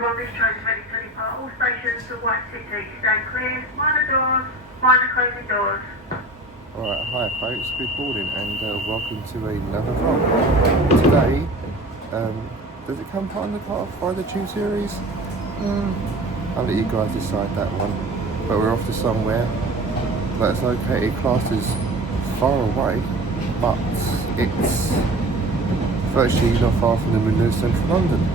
Everyone, this train is ready to depart. All stations to White City. Stand clear. Mind the doors. Mind the closing doors. Alright, hi folks, good morning and welcome to another vlog. Today, does it come part of the part by the tube series? I'll let you guys decide that one. But we're off to somewhere that's located, classed as far away, but it's virtually not far from the middle of central London.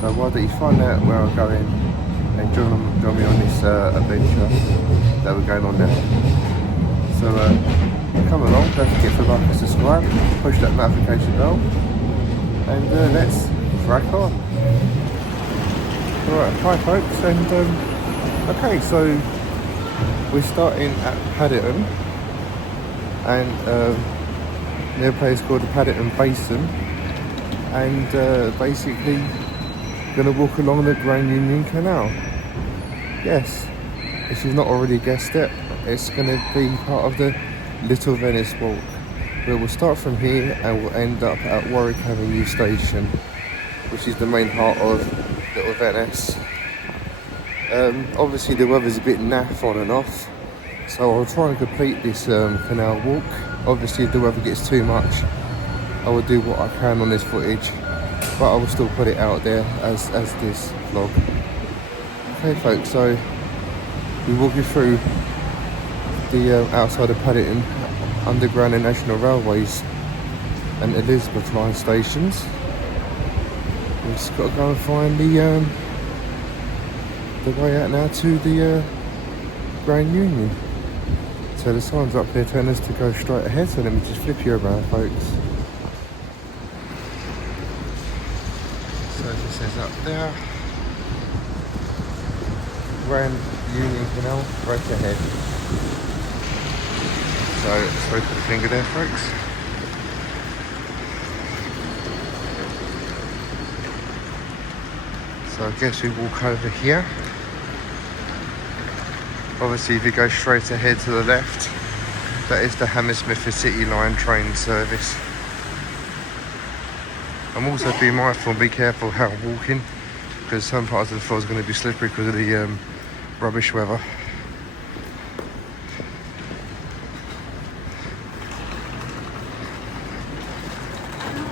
So why don't you find out where I'm going and join me on this adventure that we're going on now. So come along, don't forget to like and subscribe, push that notification bell, and let's crack on. Alright, hi folks, and okay, so we're starting at Paddington, and near a place called the Paddington Basin, and basically going to walk along the Grand Union Canal. Yes, if you've not already guessed it, it's going to be part of the Little Venice walk, where we'll start from here and we'll end up at Warwick Avenue Station, which is the main part of Little Venice. Obviously the weather's a bit naff on and off, so I'll try and complete this canal walk. Obviously if the weather gets too much, I will do what I can on this footage, but I will still put it out there as this vlog. Okay folks, so we walk you through the outside of Paddington Underground and National Railways and Elizabeth line stations. We've just got to go and find the way out now to the Grand Union. So the signs up here telling us to go straight ahead, so let me just flip you around folks. So as it says up there, Grand Union Canal right ahead. So sorry for the finger there folks. So I guess we walk over here. Obviously if you go straight ahead to the left, that is the Hammersmith City Line train service. I'm also being mindful and be careful how I'm walking, because some parts of the floor is going to be slippery because of the rubbish weather.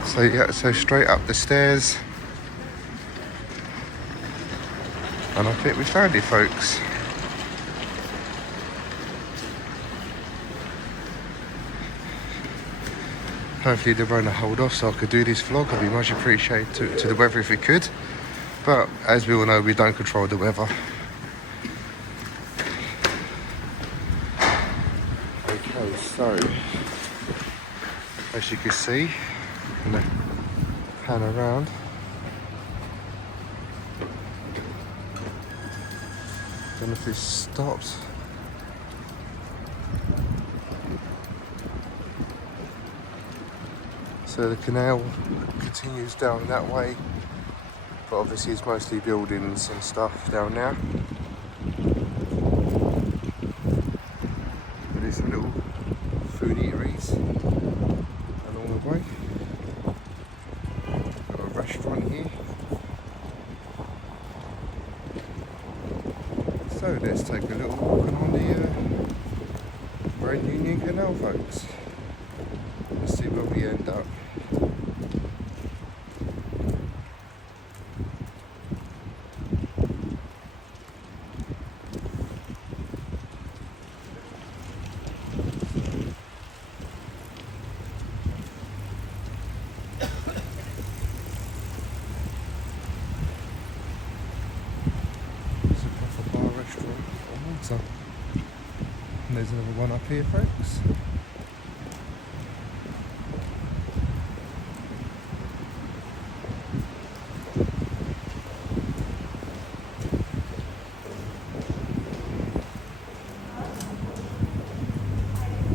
So yeah, so straight up the stairs, and I think we found it folks. Hopefully the rain will hold off so I could do this vlog. I'd be much appreciated to the weather if we could, but as we all know, we don't control the weather. Okay, so as you can see, I'm going to pan around. Don't know if it's stopped. So the canal continues down that way, but obviously it's mostly buildings and stuff down there. But there's some little food eateries along the way. Got a restaurant here. So let's take a little walk along the Grand Union Canal folks. Let's see where we end up. And there's another one up here folks.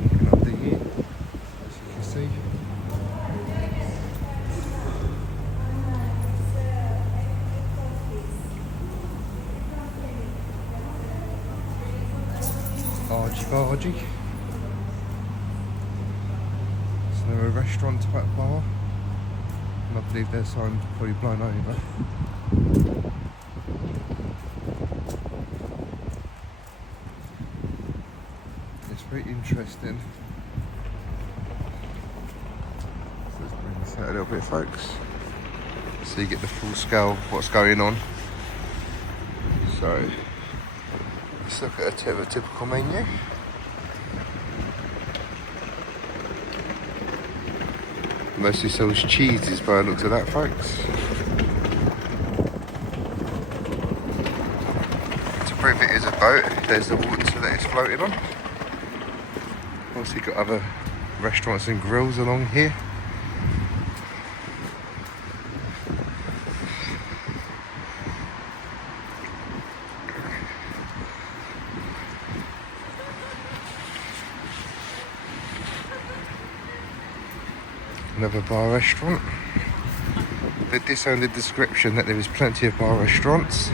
Looking up the here, as you can see. Argy. So they're a restaurant type bar, and I believe their sign's probably blown over. interesting. So let's bring this out a little bit, folks, so you get the full scale of what's going on. So let's look at a typical menu. Mostly sells cheeses by the looks of that, folks. To prove it is a boat, there's the water that it's floating on. Also got other restaurants and grills along here. Another bar restaurant. They did say in the description that there is plenty of bar restaurants.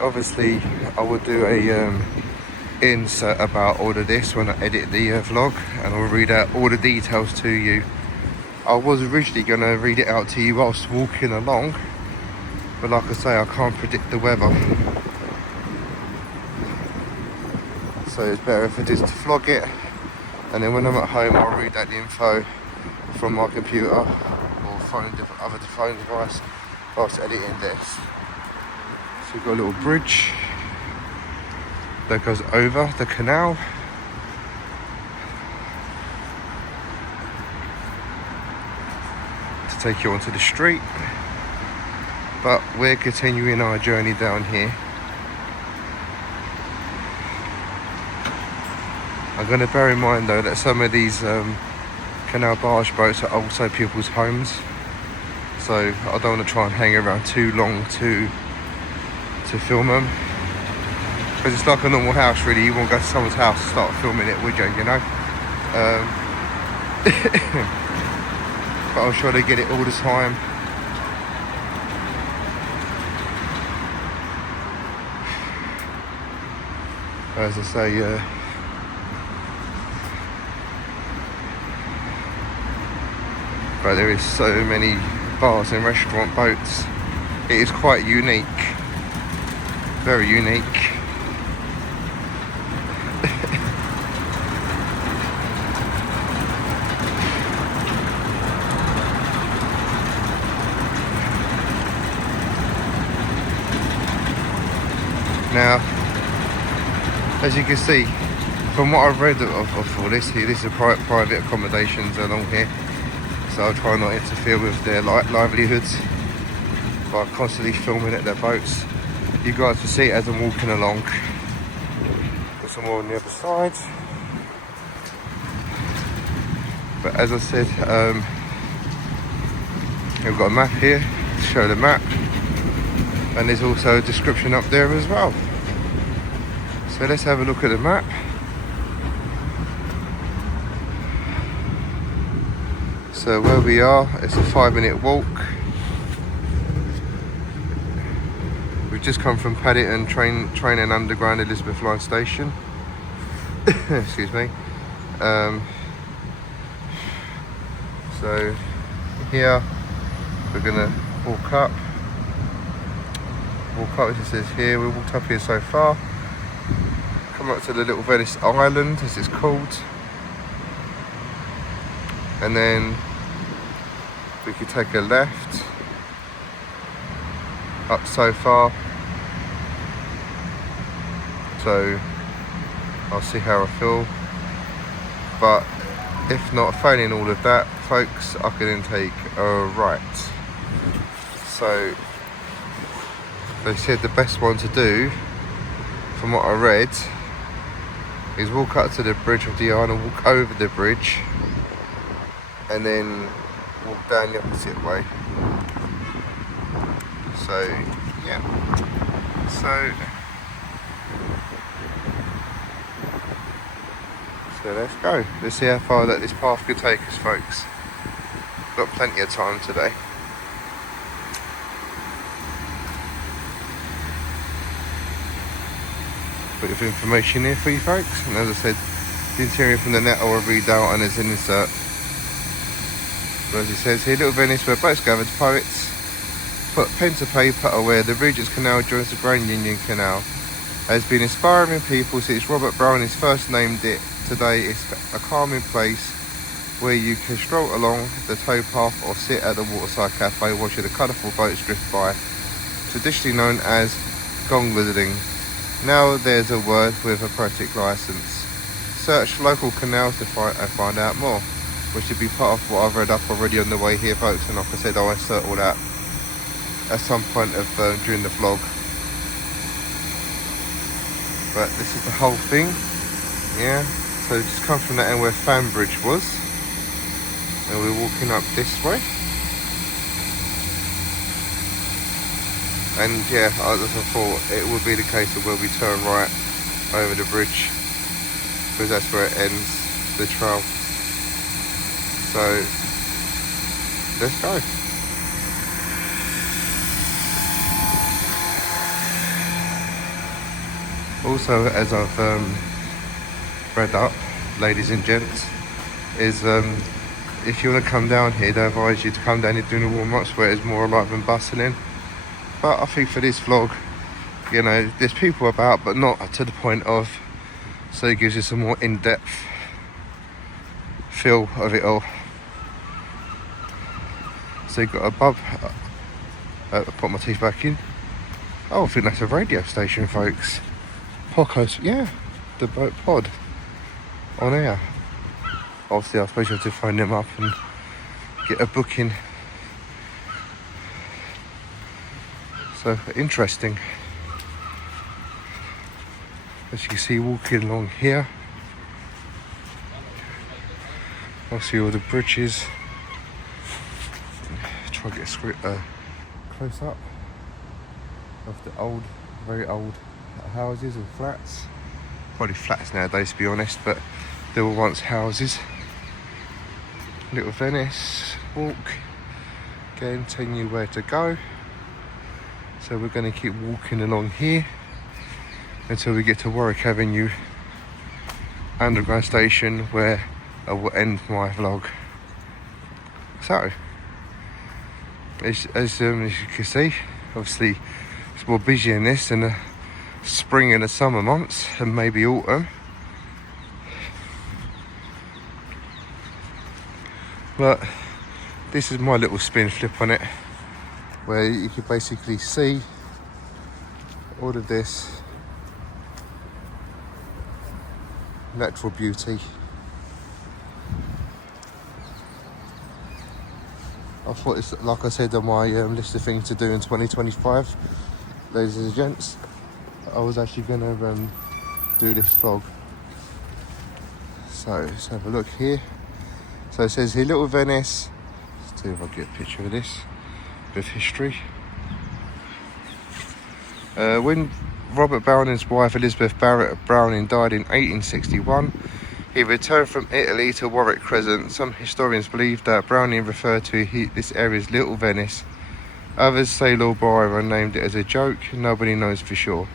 Obviously, I will do a insert about all of this when I edit the vlog, and I'll read out all the details to you. I was originally going to read it out to you whilst walking along, but like I say, I can't predict the weather. So it's better if I just vlog it, and then when I'm at home I'll read out the info from my computer or phone, other phone device whilst editing this. So we've got a little bridge that goes over the canal. To take you onto the street. But we're continuing our journey down here. I'm going to bear in mind though that some of these canal barge boats are also people's homes. So I don't want to try and hang around too long to film them. Because it's like a normal house really, you won't go to someone's house and start filming it, would you, you know? But I'm sure they get it all the time. As I say, but there is so many bars and restaurant boats. It is quite unique. Very unique. Now, as you can see, from what I've read of all this, this is private accommodations along here, so I'll try not to interfere with their livelihoods by constantly filming at their boats. You guys will see it as I'm walking along. Got some more on the other side. But as I said, we've got a map here to show the map, and there's also a description up there as well. So let's have a look at the map. So where we are, it's a 5-minute walk. We've just come from Paddington train and underground Elizabeth Line station. Excuse me. So here we're gonna walk up. As it says here, we walked up here so far. Come up to the Little Venice Island, as it's called, and then we could take a left up so far. So I'll see how I feel, but if not, failing all of that, folks, I can then take a right. So they said the best one to do, from what I read, is walk up to the bridge of the island, walk over the bridge, and then walk down the opposite way. So yeah, so let's go. Let's see how far that this path could take us, folks. Got plenty of time today. Bit of information here for you folks, and as I said, the interior from the net I will read out, and there's an insert. But as it says here, Little Venice, where boats gather to pirates, put pen to paper aware the Regent's Canal joins the Grand Union Canal. has been inspiring people since Robert Browning's first named it. Today it's a calming place where you can stroll along the towpath or sit at the waterside cafe watching the colourful boats drift by, traditionally known as gondoling. Now there's a word with a poetic licence. Search local canal to find out more, which should be part of what I've read up already on the way here, folks, and like I said, I'll insert all that at some point during the vlog. But this is the whole thing, yeah. So just come from that end where Fanbridge was, and we're walking up this way. And yeah, as I thought, it would be the case of where we turn right over the bridge, because that's where it ends, the trail. So let's go. Also, as I've read up, ladies and gents, is if you want to come down here, they advise you to come down here during the warm-ups where it's more alive and bustling. But I think for this vlog, you know, there's people about, but not to the point of, so it gives you some more in-depth feel of it all. So you've got a pub, put my teeth back in. Oh, I think that's a radio station, folks. Podcast, yeah, the boat pod on air. Obviously, I suppose you have to phone them up and get a booking. So interesting. As you can see, walking along here, I see all the bridges. Try to get a close up of the old, very old houses and flats. Probably flats nowadays, to be honest, but there were once houses. Little Venice walk. Again, telling you where to go. So we're going to keep walking along here until we get to Warwick Avenue underground station, where I will end my vlog. So, as you can see, obviously it's more busy in this than the spring and the summer months, and maybe autumn. But this is my little spin flip on it, where you can basically see all of this natural beauty. I thought it's, like I said on my list of things to do in 2025, ladies and gents, I was actually going to do this vlog. So let's have a look here. So it says here, Little Venice. Let's see if I get a picture of this. Bit of history. When Robert Browning's wife Elizabeth Barrett Browning died in 1861, he returned from Italy to Warwick Crescent. Some historians believe that Browning referred to this area as Little Venice. Others say Lord Byron named it as a joke. Nobody knows for sure.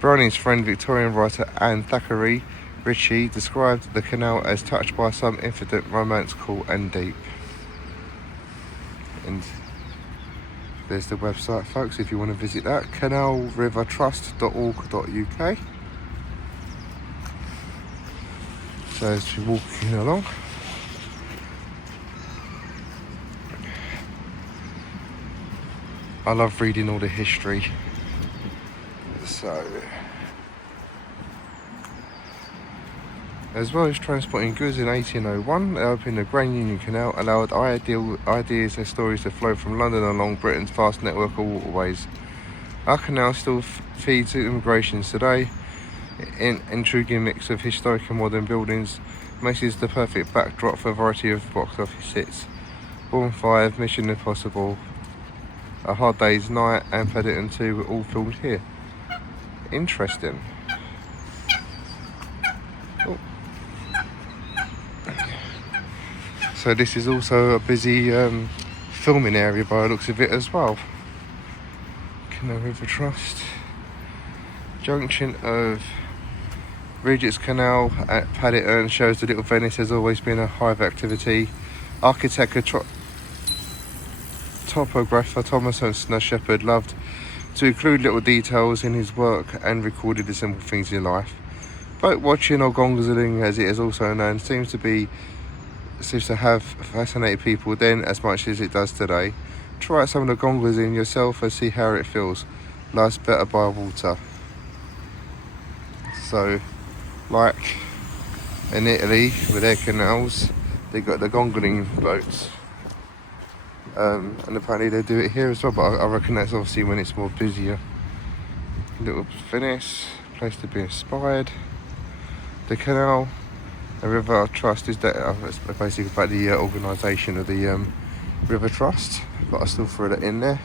Browning's friend, Victorian writer Anne Thackeray Ritchie, described the canal as touched by some infinite romance, cool and deep. And there's the website, folks, if you want to visit that, canalrivertrust.org.uk. So as you're walking along, I love reading all the history. So, as well as transporting goods in 1801, opening the Grand Union Canal allowed ideas and stories to flow from London along Britain's vast network of waterways. Our canal still feeds immigrations today. An intriguing mix of historic and modern buildings makes it the perfect backdrop for a variety of box office hits. Bourne 5, Mission Impossible, A Hard Day's Night and Paddington 2 were all filmed here. Interesting. Oh. So this is also a busy filming area by the looks of it as well. Canal River Trust. Junction of Regent's Canal at Paddington shows the Little Venice has always been a hive activity. Architect topographer Thomas and Shepherd loved to include little details in his work and recorded the simple things in life. Boat watching, or gongling as it is also known, seems to have fascinated people then as much as it does today. Try out some of the gongling yourself and see how it feels. Life's better by water. So, like in Italy with their canals, they got the gongling boats. And apparently they do it here as well, but I reckon that's obviously when it's more busier. Little Venice, place to be inspired. The canal, the River Trust is that it's basically about the organisation of the River Trust, but I still throw that in there.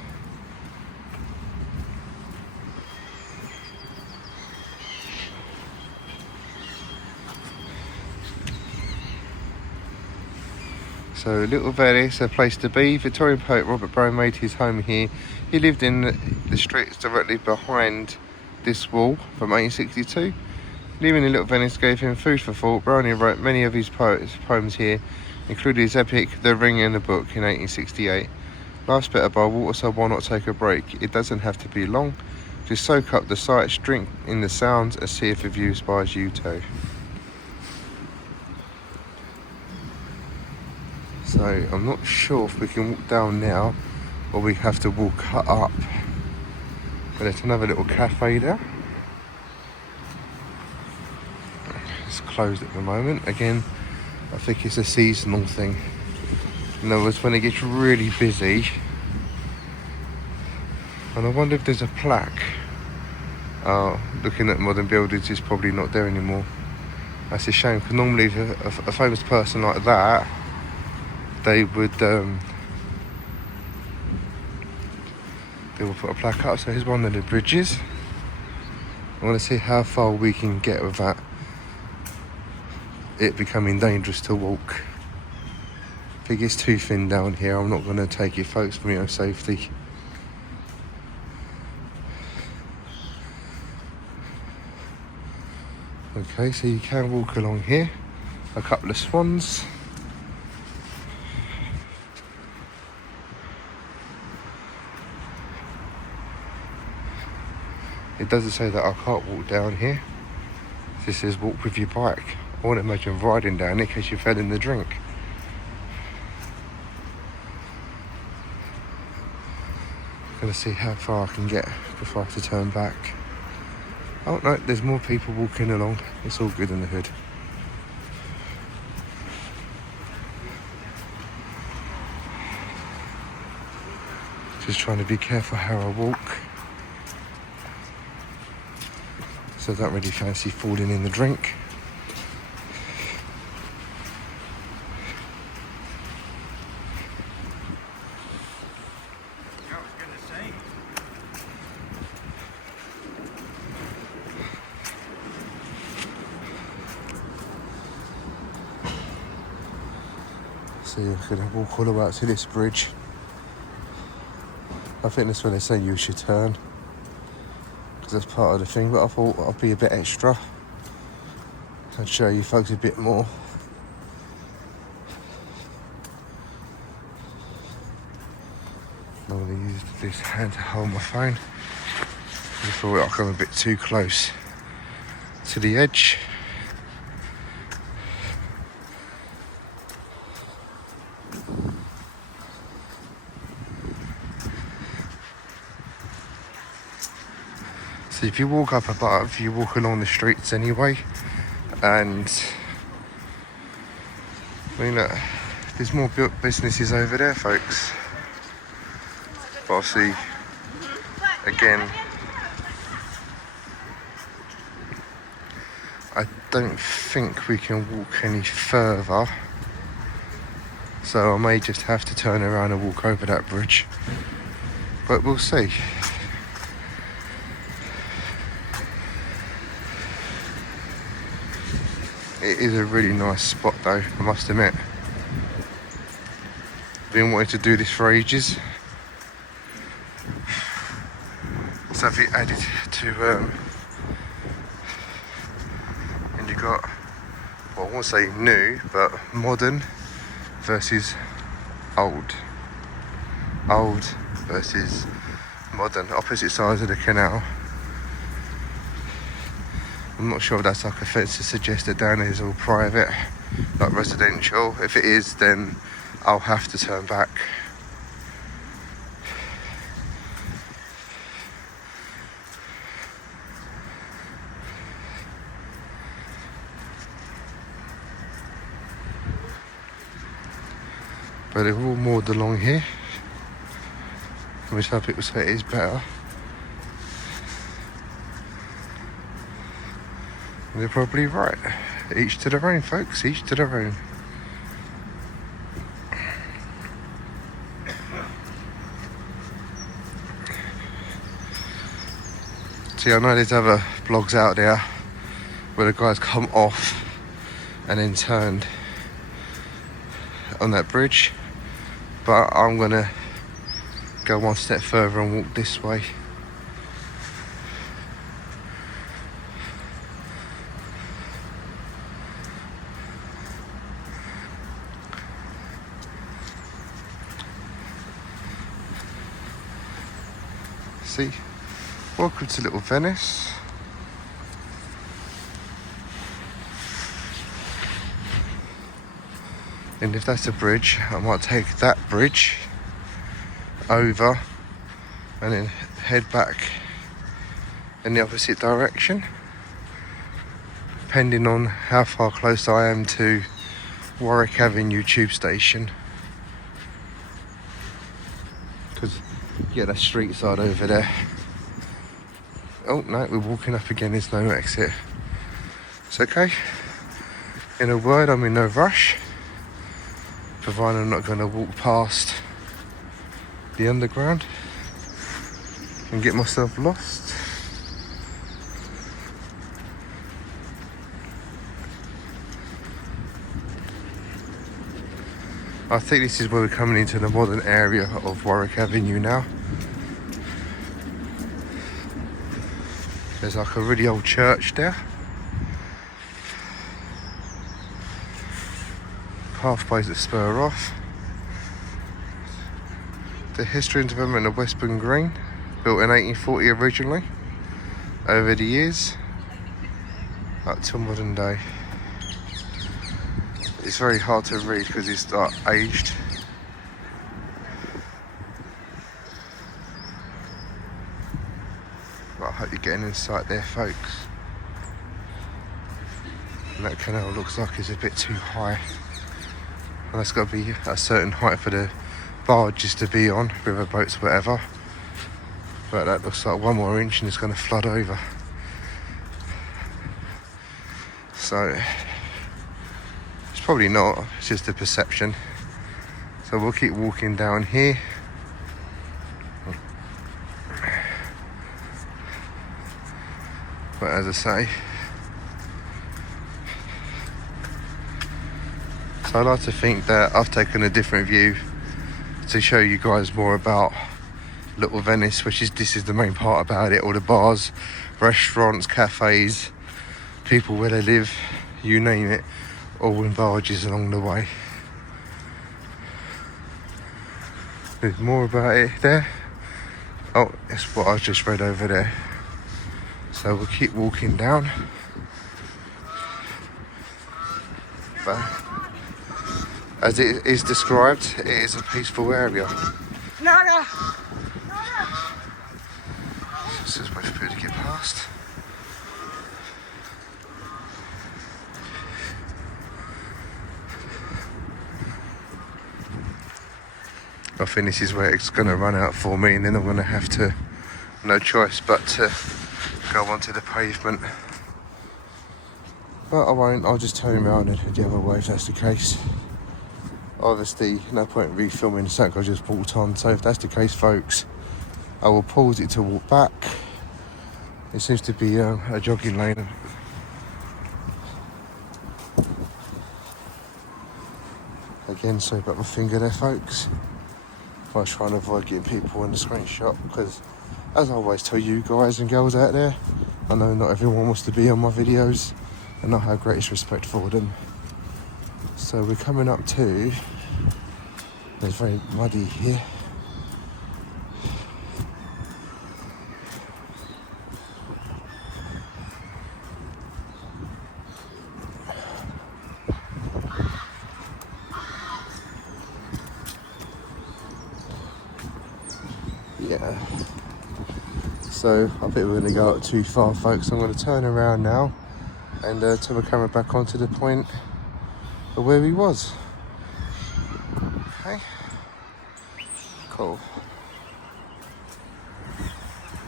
So Little Venice, a place to be. Victorian poet Robert Brown made his home here. He lived in the streets directly behind this wall from 1862. Living in Little Venice gave him food for thought. Browning wrote many of his poems here, including his epic The Ring and the Book in 1868. Life's better by water, so why not take a break? It doesn't have to be long. Just soak up the sights, drink in the sounds, and see if the view inspires you too. So I'm not sure if we can walk down now or we have to walk up. But there's another little cafe there. It's closed at the moment. Again, I think it's a seasonal thing. In other words, when it gets really busy. And I wonder if there's a plaque. Looking at modern buildings, it's probably not there anymore. That's a shame, because normally a famous person like that, they would put a plaque up. So here's one of the bridges. I want to see how far we can get without it becoming dangerous to walk. If it gets too thin down here, I'm not going to take it, folks, for my own safety. Okay, so you can walk along here. A couple of swans. It doesn't say that I can't walk down here. This says walk with your bike. I wouldn't imagine riding down it in case you fell in the drink. I'm gonna see how far I can get before I have to turn back. Oh no, there's more people walking along. It's all good in the hood. Just trying to be careful how I walk. So I don't really fancy falling in the drink. So you're gonna walk all the way out to this bridge. I think that's when they say you should turn, because that's part of the thing, but I thought I'll be a bit extra and show you folks a bit more. I'm going to use this hand to hold my phone. I thought I'll come a bit too close to the edge. So if you walk up above, you walk along the streets anyway, and I mean, look, there's more built businesses over there, folks. But obviously, again, I don't think we can walk any further, so I may just have to turn around and walk over that bridge, but we'll see. It is a really nice spot though, I must admit. Been wanting to do this for ages. Something added to and you got, well, I won't say new, but modern versus old. Old versus modern, opposite sides of the canal. I'm not sure if that's like a fence to suggest that down here is all private, like residential. If it is, then I'll have to turn back. But they're all moored along here, which some people say it is better. And they're probably right. Each to their own, folks, each to their own. See, I know there's other blogs out there where the guys come off and then turned on that bridge, but I'm gonna go one step further and walk this way. See, welcome to Little Venice. And if that's a bridge, I might take that bridge over and then head back in the opposite direction, depending on how far close I am to Warwick Avenue tube station. Because, yeah, that's street side over there. Oh no, we're walking up again, there's no exit. It's okay. In a word, I'm in no rush, provided I'm not going to walk past the underground and get myself lost. I think this is where we're coming into the modern area of Warwick Avenue now. There's like a really old church there. Pathways that spur off. The history and development of Westbourne Green, built in 1840 originally, over the years, up till modern day. It's very hard to read because it's aged. But I hope you're getting insight there, folks. And that canal looks like it's a bit too high. And that's got to be a certain height for the barges to be on, river boats, whatever. But that looks like one more inch and it's going to flood over. So it's probably not, it's just a perception. So we'll keep walking down here. But as I say, so I like to think that I've taken a different view to show you guys more about Little Venice, this is the main part about it. All the bars, restaurants, cafes, people where they live, you name it, all in barges along the way. There's more about it there. Oh, it's what I just read over there. So we'll keep walking down. But as it is described, it is a peaceful area. Nada. This is wait for people to get past. I think this is where it's going to run out for me, and then I'm going to have to, no choice but to go onto the pavement. But I won't, I'll just turn around and head the other way if that's the case. Obviously, no point in refilming something I just walked on, so if that's the case, folks, I will pause it to walk back. It seems to be a jogging lane. Again, sorry about my finger there, folks. I was trying to avoid getting people in the screenshot because, as I always tell you guys and girls out there, I know not everyone wants to be on my videos and I have greatest respect for them. So we're coming up to, it's very muddy here. So I think we're going to go up too far, folks. I'm going to turn around now and turn the camera back onto the point of where he was. Okay, cool.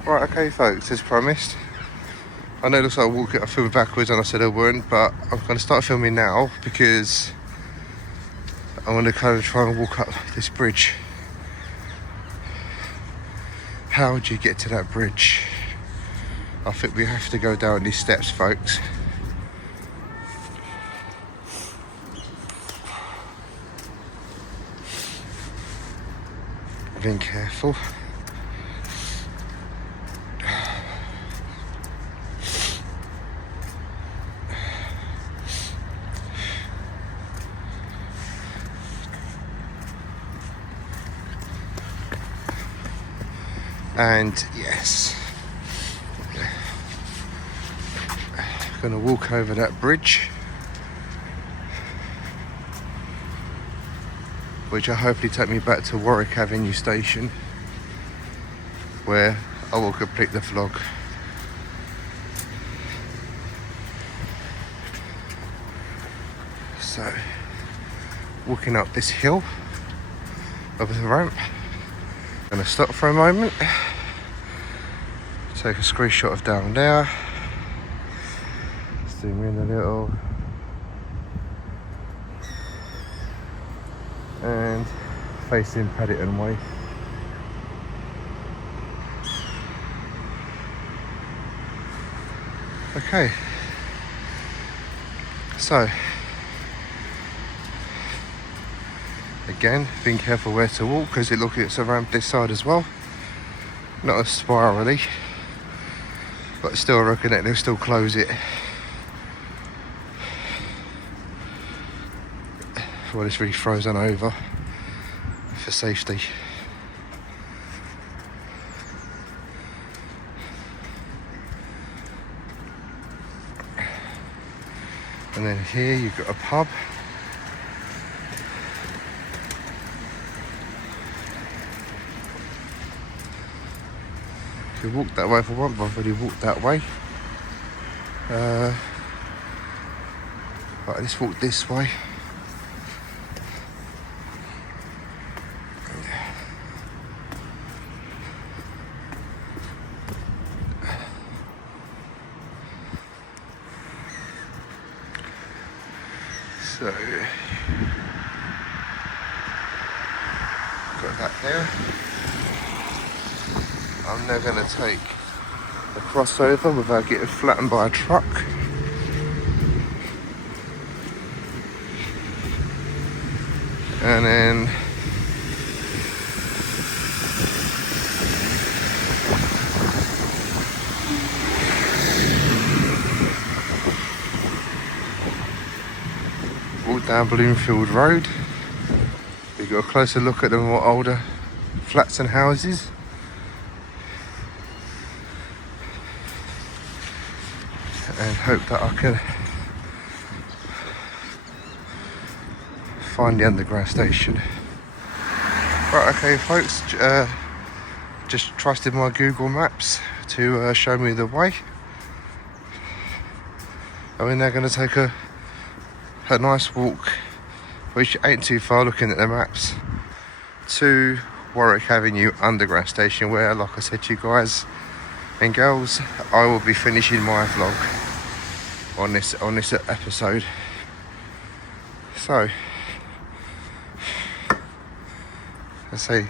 Right, okay folks, as promised. I know it looks like I filmed backwards and I said I wouldn't, but I'm going to start filming now because I want to kind of try and walk up this bridge. How do you get to that bridge? I think we have to go down these steps, folks. Being careful. And yes, gonna walk over that bridge, which will hopefully take me back to Warwick Avenue station, where I will complete the vlog. So, walking up this hill over the ramp. Gonna stop for a moment, take a screenshot of down there, zoom in a little, and facing Paddington Way. Okay, so again, being careful where to walk because it's a ramp this side as well. Not as spirally, but still I reckon that they'll still close it. Well, it's really frozen over for safety. And then here you've got a pub. You walk that way if I want, but I've already walked that way. Right, let's walk this way. So, got that there. I'm now going to take the crossover without getting flattened by a truck. And then walk down Bloomfield Road. We got a closer look at the more older flats and houses. And hope that I can find the underground station. Right, okay folks, just trusted my Google Maps to show me the way. And we're now going to take a nice walk, which ain't too far looking at the maps, to Warwick Avenue underground station, where, like I said to you guys and girls, I will be finishing my vlog on this episode. So, let's see.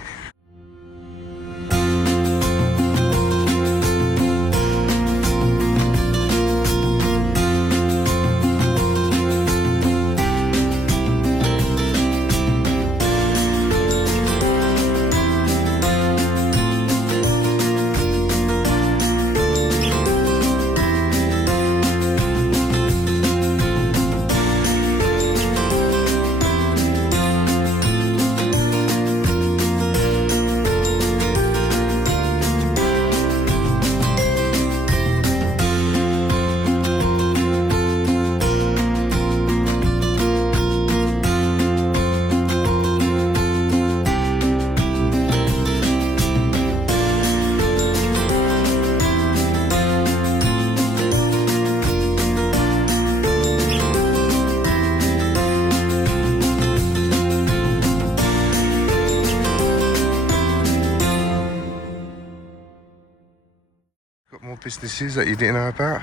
businesses that you didn't know about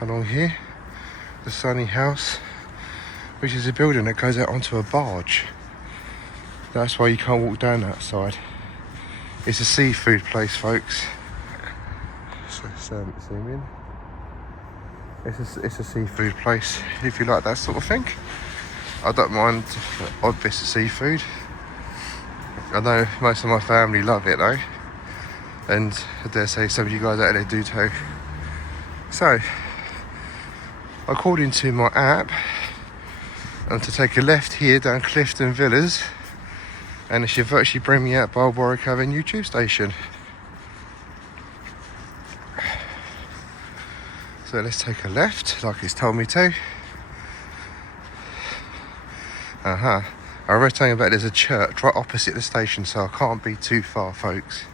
along here. The Sunny House, which is a building that goes out onto a barge. That's why you can't walk down that side. It's a seafood place, folks. So zoom in. It's a seafood place if you like that sort of thing. I don't mind odd bits of seafood. I know most of my family love it though, and I dare say some of you guys out there do too. So, according to my app, I'm to take a left here down Clifton Villas, and it should virtually bring me out by Warwick Avenue tube station. So let's take a left, like it's told me to. I read something about there's a church right opposite the station, so I can't be too far, folks.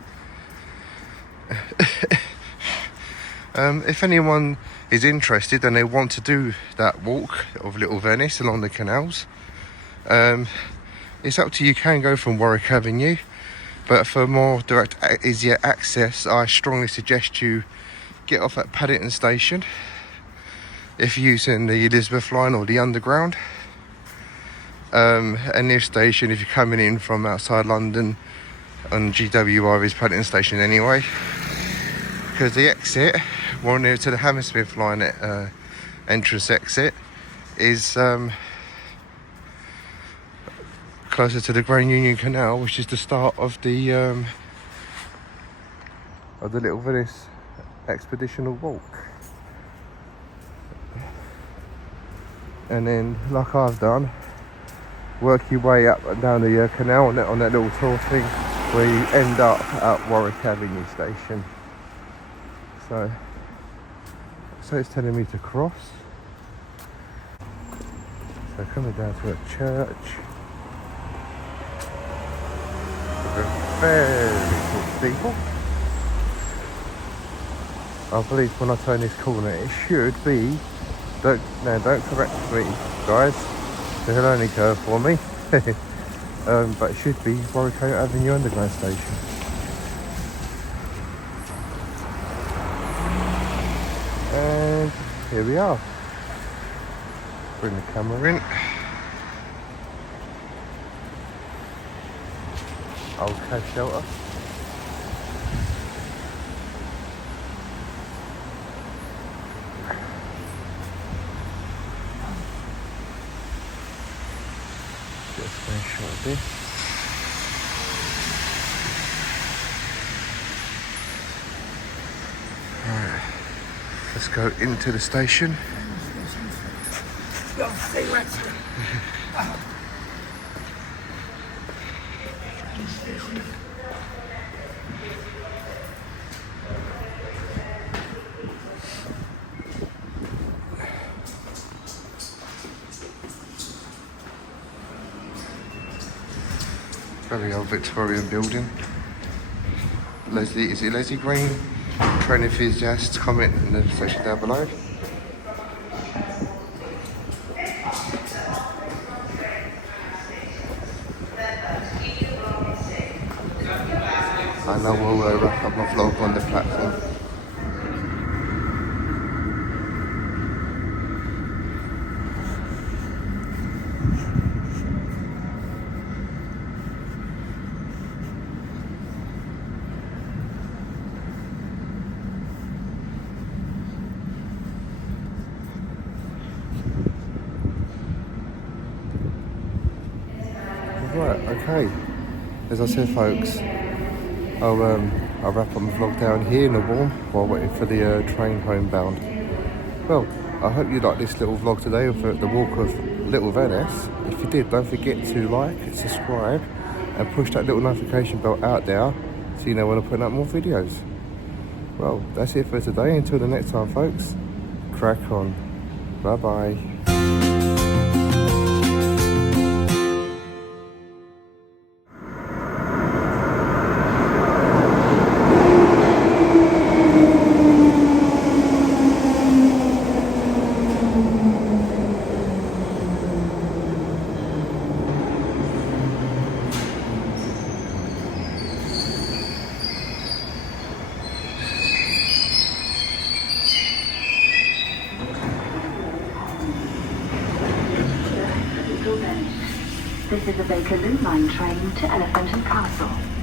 If anyone is interested and they want to do that walk of Little Venice along the canals, it's up to you. You can go from Warwick Avenue, but for more direct, easier access, I strongly suggest you get off at Paddington Station if you're using the Elizabeth line or the Underground. And near station, if you're coming in from outside London on GWR, is Paddington Station anyway, because the exit, more near to the Hammersmith line entrance exit, is closer to the Grand Union Canal, which is the start of the Little Venice expeditional walk. And then, like I've done, work your way up and down the canal on that little tour thing, where you end up at Warwick Avenue station. So it's telling me to cross. So coming down to a church with a very tall steeple. I believe when I turn this corner, it should be. Don't correct me, guys. There's a learning curve for me. But it should be Warwick Avenue Underground Station. And here we are. Bring the camera in. Old cash shelter. Shot of this. Alright, let's go into the station. Very old Victorian building. Is it Leslie Green? Train enthusiasts, comment in the section down below. And I will wrap up my vlog on the platform. Right, okay. As I said, folks, I'll wrap up my vlog down here in the warm while waiting for the train homebound. Well, I hope you liked this little vlog today of the walk of Little Venice. If you did, don't forget to like, subscribe, and push that little notification bell out there so you know when I'm putting up more videos. Well, that's it for today. Until the next time, folks, crack on. Bye bye. This is a Bakerloo Line train to Elephant and Castle.